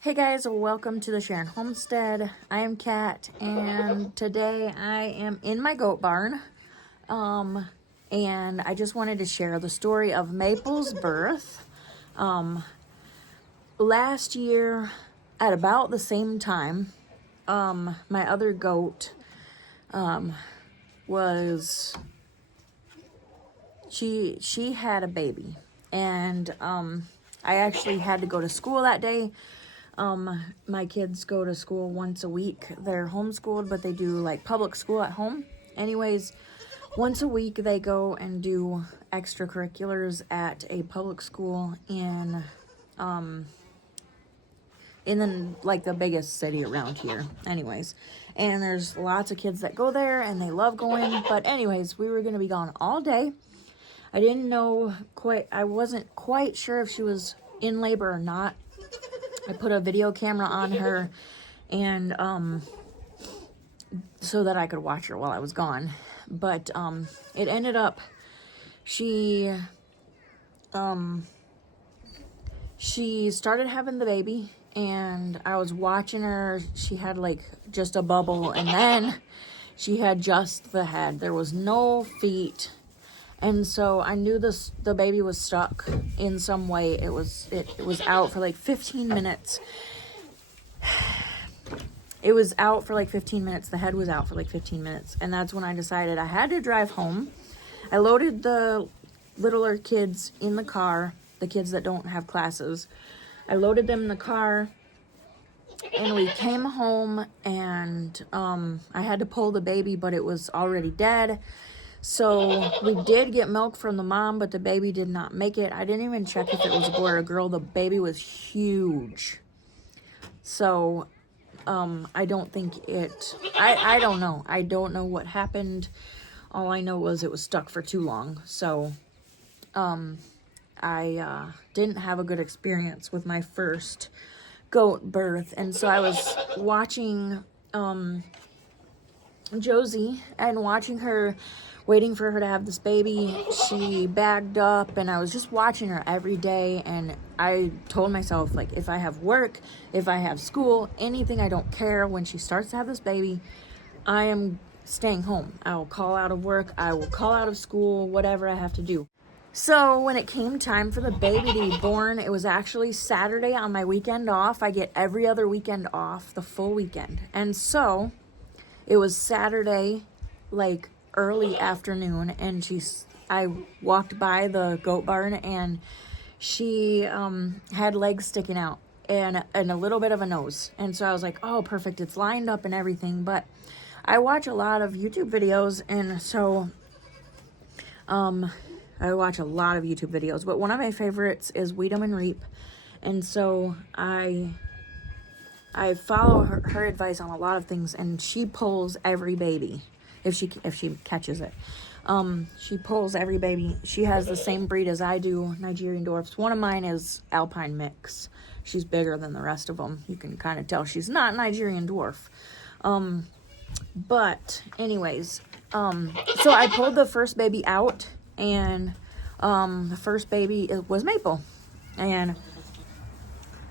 Hey guys, welcome to the Sharon Homestead. I am Kat, and today I am in my goat barn. And I just wanted to share the story of Maple's birth. Last year, at about the same time, my other goat she had a baby, and I actually had to go to school that day. My kids go to school once a week. They're homeschooled, but they do like public school at home. Anyways, once a week they go and do extracurriculars at a public school in the biggest city around here. Anyways, and there's lots of kids that go there and they love going. But anyways, we were going to be gone all day. I wasn't quite sure if she was in labor or not. I put a video camera on her and so that I could watch her while I was gone. But it ended up she started having the baby, and I was watching her. She had like just a bubble, and then she had just the head. There was no feet. And so I knew the baby was stuck in some way. It was out for like 15 minutes. It was out for like 15 minutes. The head was out for like 15 minutes. And that's when I decided I had to drive home. I loaded the littler kids in the car, the kids that don't have classes. I loaded them in the car, and we came home, and I had to pull the baby, but it was already dead. So we did get milk from the mom, but the baby did not make it. I didn't even check if it was a boy or a girl. The baby was huge. So I don't think I don't know. I don't know what happened. All I know was it was stuck for too long. So I didn't have a good experience with my first goat birth. And so I was watching Josie and watching her, waiting for her to have this baby. She bagged up, and I was just watching her every day. And I told myself, like, if I have work, if I have school, anything, I don't care. When she starts to have this baby, I am staying home. I will call out of work. I will call out of school, whatever I have to do. So when it came time for the baby to be born, it was actually Saturday on my weekend off. I get every other weekend off, the full weekend. And so it was Saturday, like early afternoon, and I walked by the goat barn, and she had legs sticking out and a little bit of a nose. And so I was like, oh, perfect, it's lined up and everything. But I watch a lot of YouTube videos, and so I watch a lot of YouTube videos, but one of my favorites is Weed 'em and Reap. And so I follow her advice on a lot of things, and she pulls every baby if she catches it. She pulls every baby. She has the same breed as I do, Nigerian dwarfs. One of mine is Alpine mix. She's bigger than the rest of them. You can kind of tell she's not Nigerian dwarf. But anyways, so I pulled the first baby out, and the first baby was Maple. And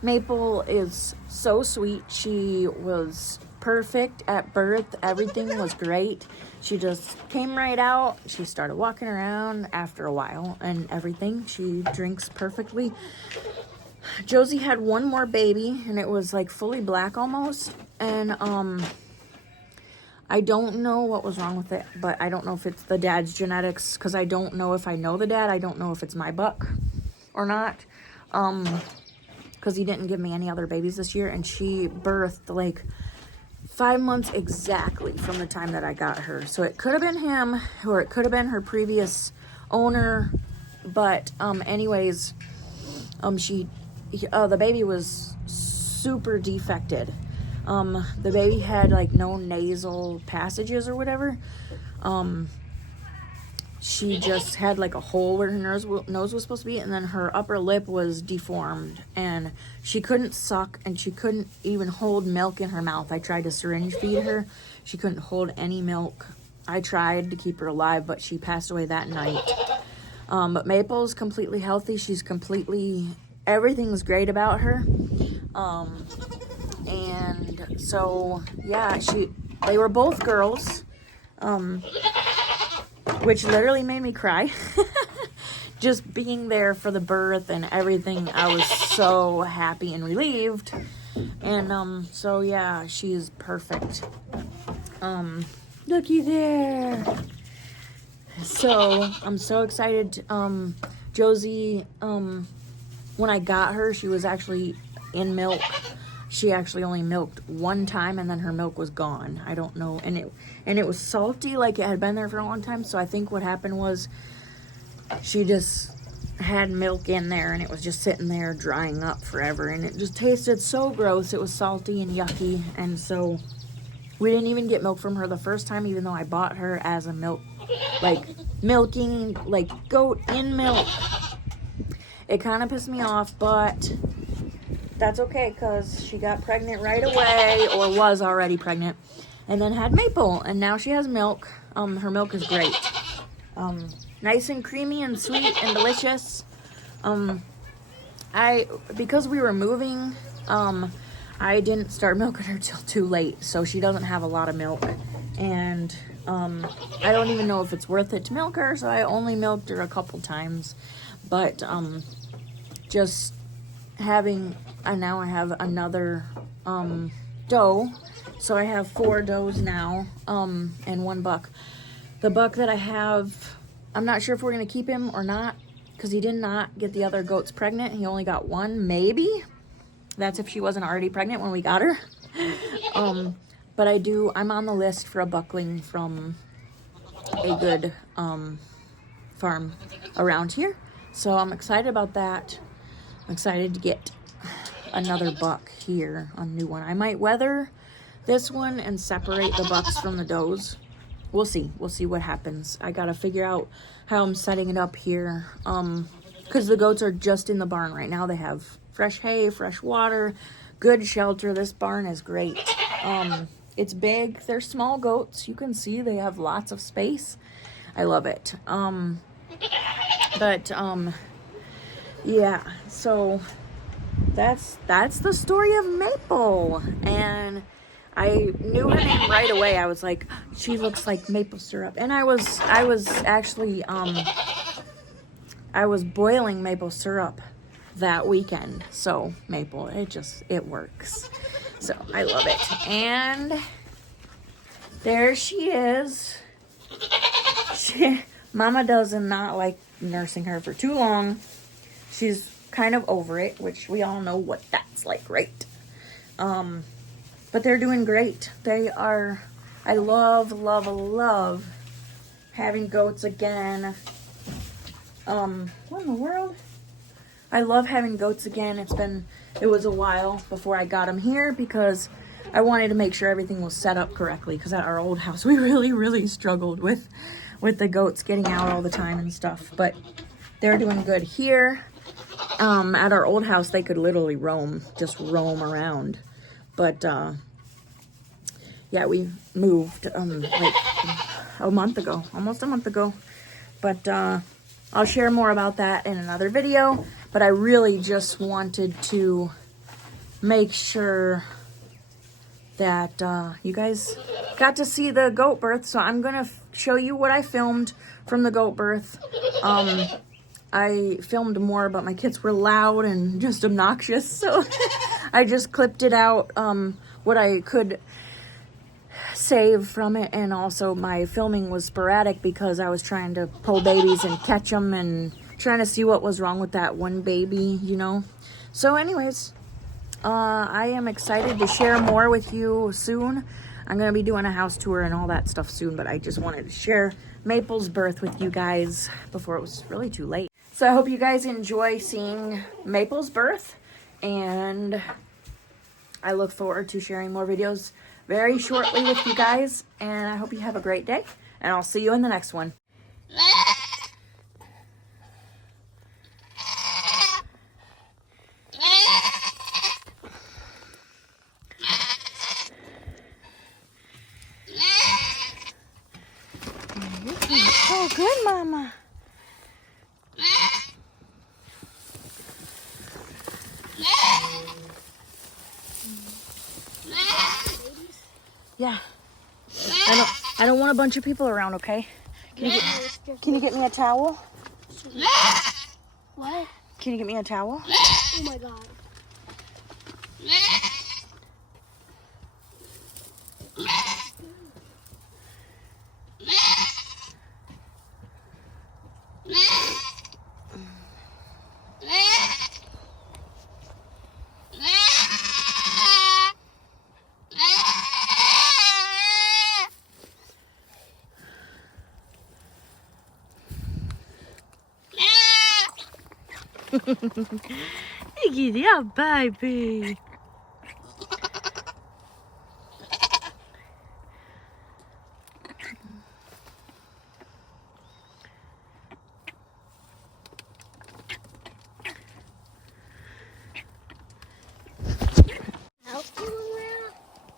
Maple is so sweet. She was perfect at birth. Everything was great. She just came right out. She started walking around after a while and everything. She drinks perfectly. Josie had one more baby, and it was like fully black almost. And I don't know what was wrong with it, but I don't know if it's the dad's genetics, because I don't know if I know the dad. I don't know if it's my buck or not, because he didn't give me any other babies this year, and she birthed like 5 months exactly from the time that I got her. So it could have been him, or it could have been her previous owner. But anyways, the baby was super defected. The baby had like no nasal passages or whatever. She just had like a hole where her nose was supposed to be, and then her upper lip was deformed, and she couldn't suck, and she couldn't even hold milk in her mouth. I tried to syringe feed her. She couldn't hold any milk. I tried to keep her alive, but she passed away that night. But Maple's completely healthy. Everything's great about her. And so, yeah, they were both girls, which literally made me cry. Just being there for the birth and everything, I was so happy and relieved. And, so yeah, she's perfect. Looky there. So, I'm so excited. Josie, when I got her, she was actually in milk. She actually only milked one time, and then her milk was gone. I don't know. And it was salty, like it had been there for a long time. So I think what happened was she just had milk in there, and it was just sitting there drying up forever. And it just tasted so gross. It was salty and yucky. And so we didn't even get milk from her the first time, even though I bought her as a milking, like goat in milk. It kind of pissed me off, but that's okay, because she got pregnant right away, or was already pregnant, and then had Maple, and now she has milk. Her milk is great. Nice and creamy and sweet and delicious. Because we were moving, I didn't start milking her till too late, so she doesn't have a lot of milk, and I don't even know if it's worth it to milk her, so I only milked her a couple times. But just having, now I have another doe, so I have 4 does now, and 1 buck. The buck that I have, I'm not sure if we're going to keep him or not, because he did not get the other goats pregnant. He only got 1, maybe. That's if she wasn't already pregnant when we got her. But I'm on the list for a buckling from a good farm around here. So I'm excited about that. I'm excited to get another buck here, a new one. I might weather this one and separate the bucks from the does. We'll see. We'll see what happens. I gotta figure out how I'm setting it up here. Because the goats are just in the barn right now. They have fresh hay, fresh water, good shelter. This barn is great. It's big. They're small goats. You can see they have lots of space. I love it. Yeah, so that's the story of Maple, and I knew her name right away. I was like, she looks like maple syrup, and I was actually I was boiling maple syrup that weekend. So Maple, it works. So I love it, and there she is. Mama does not like nursing her for too long. She's kind of over it, which we all know what that's like, right? But they're doing great. I love having goats again. What in the world? I love having goats again. It was a while before I got them here, because I wanted to make sure everything was set up correctly, because at our old house, we really struggled with the goats getting out all the time and stuff. But they're doing good here. At our old house, they could literally roam around. But, yeah, we moved, like a month ago, almost a month ago. But, I'll share more about that in another video. But I really just wanted to make sure that, you guys got to see the goat birth. So I'm going to show you what I filmed from the goat birth. I filmed more, but my kids were loud and just obnoxious, so I just clipped it out, what I could save from it. And also my filming was sporadic because I was trying to pull babies and catch them and trying to see what was wrong with that one baby, you know. So anyways, I am excited to share more with you soon. I'm going to be doing a house tour and all that stuff soon, but I just wanted to share Maple's birth with you guys before it was really too late. So I hope you guys enjoy seeing Maple's birth, and I look forward to sharing more videos very shortly with you guys, and I hope you have a great day, and I'll see you in the next one. You're so good, Mama. Yeah. I don't want a bunch of people around, okay? Can you get me a towel? What? Can you get me a towel? Oh my god. Yeah, baby.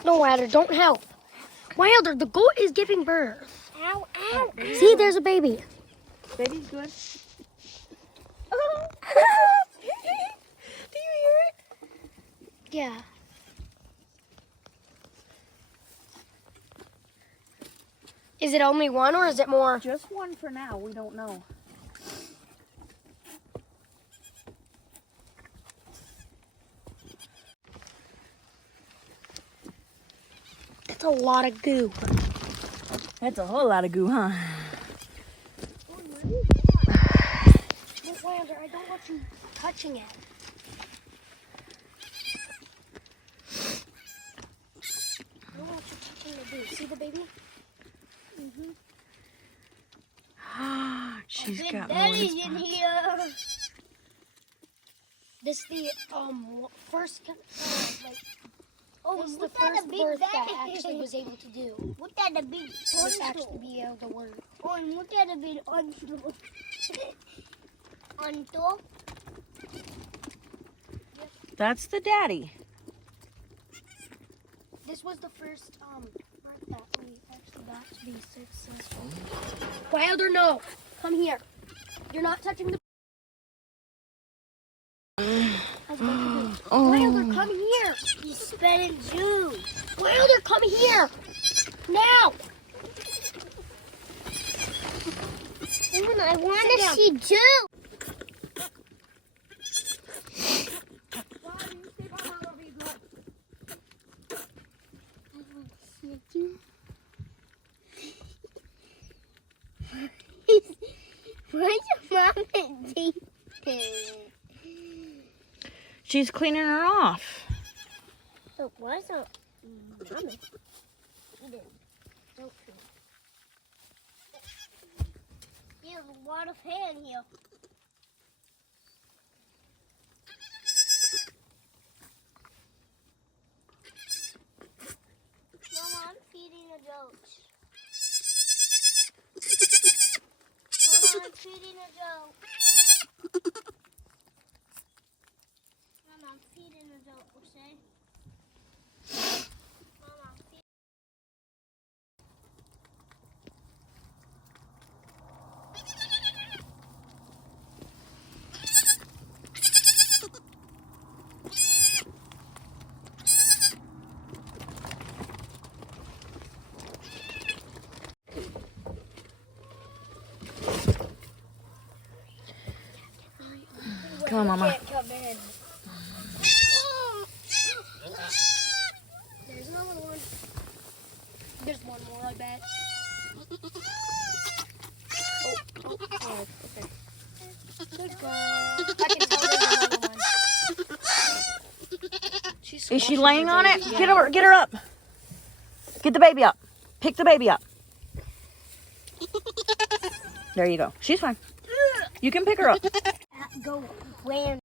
No, Wilder, don't help. Wilder, the goat is giving birth. Ow, ow. See, there's a baby. Baby's good. Do you hear it? Yeah. Is it only one or is it more? Just one for now. We don't know. That's a lot of goo. That's a whole lot of goo, huh? But Wilder, I don't want you touching it. I don't want you touching the goo. See the baby? She's Big got Daddy's more in spots. here. This is the first this is the first birth that I actually was able to do. Look at the big Was actually be able to work. Oh, look at the big on top. That's the daddy. This was the first birth that we actually got to be successful. Wilder, no. Come here. You're not touching the Wilder, come here. He's spelling juice. Wilder, come here. Now. I want Sit to down. see juice. Where's your mom and She's cleaning her off. Look, where's her mama? There's a lot of hair in here. Mama, I'm feeding a goat. Mama, I'm feeding a goat. Mama, I'm feeding a goat, okay? Mama, I'm feeding. Come on, Mama. Can't come in. There's another one. There's one more, I bet. Oh, okay. Good girl. I can tell there's another one. Is she laying on it? Yeah. Get her up. Get the baby up. Pick the baby up. There you go. She's fine. You can pick her up. Go ran